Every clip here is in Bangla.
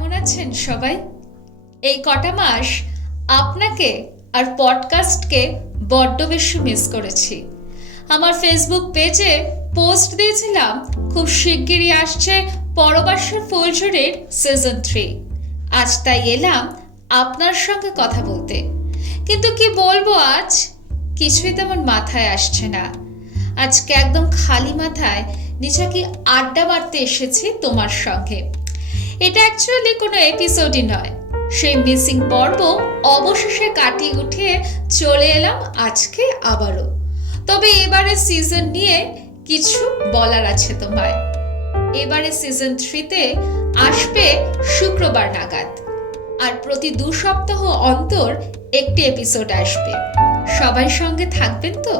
কেমন আছেন সবাই? এই কটা মাস আপনাকে আর পডকাস্টকে বড্ড বেশি মিস করেছি। আমার ফেসবুক পেজে পোস্ট দিয়েছিলাম খুব শিগগিরই আসছে পরবাসের ফুলঝুরির সিজন 3। আজ তাই এলাম আপনার সঙ্গে কথা বলতে। কিন্তু কি বলবো, আজ কিছুই তেমন মাথায় আসছে না। আজকে একদম খালি মাথায় নিছকই আড্ডা মারতে এসেছি তোমার সঙ্গে। এটা অ্যাকচুয়ালি কোনো এপিসোডই নয়, সেই মিসিং পর্ব অবশেষে কাটিয়ে উঠিয়ে চলে এলাম আজকে আবারও। তবে এবারে সিজন নিয়ে কিছু বলার আছে তোমায়। এবারে সিজন 3-তে আসবে শুক্রবার নাগাদ, আর প্রতি 2 সপ্তাহ অন্তর একটি এপিসোড আসবে। সবাই সঙ্গে থাকবেন তো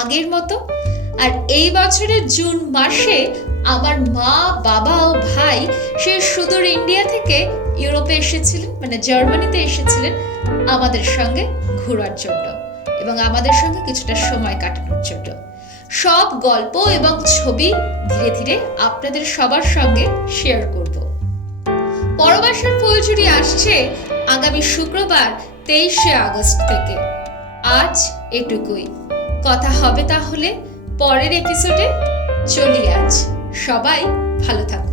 আগের মতো? আর এই বছরের জুন মাসে আমার মা, বাবা ও ভাই সেই সুদূর ইন্ডিয়া থেকে ইউরোপে এসেছিলেন, মানে জার্মানিতে এসেছিলেন আমাদের সঙ্গে ঘোরার জন্য এবং আমাদের সঙ্গে কিছুটা সময় কাটানোর জন্য। সব গল্প এবং ছবি ধীরে ধীরে আপনাদের সবার সঙ্গে শেয়ার করব। পরবাসের ফুলঝুরি আসছে আগামী শুক্রবার 23শে আগস্ট থেকে। আজ এটুকুই। কথা হবে তাহলে পরের এপিসোডে। চলি আজ। সবাই ভালো থাকুন।